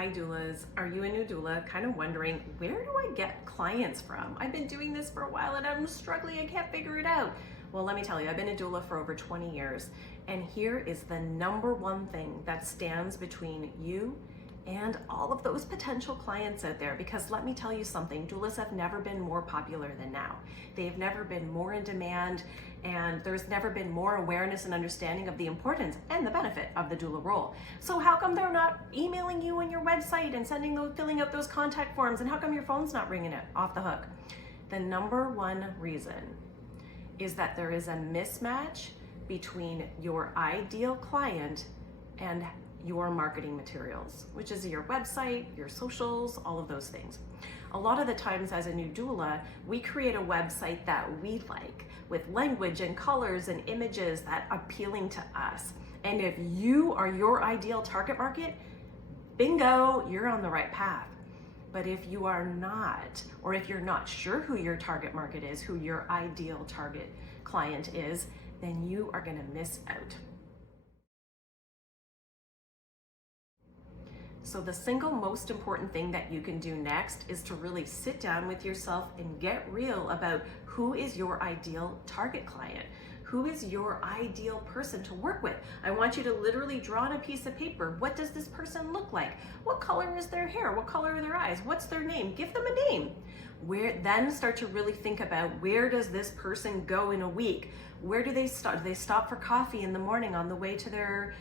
Hi doulas, are you a new doula kind of wondering, where do I get clients from? I've been doing this for a while and I'm struggling, I can't figure it out. Well, let me tell you, I've been a doula for over 20 years, and here is the number one thing that stands between you and all of those potential clients out there. Because let me tell you something, doulas have never been more popular than now. They've never been more in demand, and there's never been more awareness and understanding of the importance and the benefit of the doula role. So how come they're not emailing you on your website and filling out those contact forms, and how come your phone's not ringing it off the hook? The number one reason is that there is a mismatch between your ideal client and your marketing materials, which is your website, your socials, all of those things. A lot of the times as a new doula, we create a website that we like, with language and colors and images that are appealing to us. And if you are your ideal target market, bingo, you're on the right path. But if you are not, or if you're not sure who your target market is, who your ideal target client is, then you are gonna miss out. So the single most important thing that you can do next is to really sit down with yourself and get real about who is your ideal target client. Who is your ideal person to work with? I want you to literally draw on a piece of paper. What does this person look like? What color is their hair? What color are their eyes? What's their name? Give them a name. Then start to really think about, where does this person go in a week? Where do they stop? Do they stop for coffee in the morning on the way to their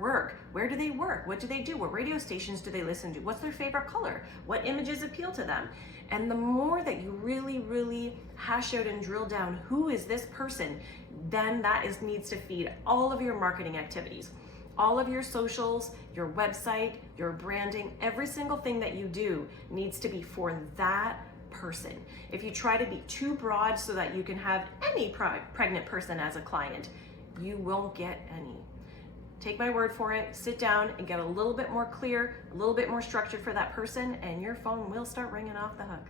work? Where do they work? What do they do? What radio stations do they listen to? What's their favorite color? What images appeal to them? And the more that you really hash out and drill down who is this person, then needs to feed all of your marketing activities, all of your socials, your website, your branding. Every single thing that you do needs to be for that person. If you try to be too broad so that you can have any pregnant person as a client, you won't get any. Take my word for it, sit down and get a little bit more clear, a little bit more structured for that person, and your phone will start ringing off the hook.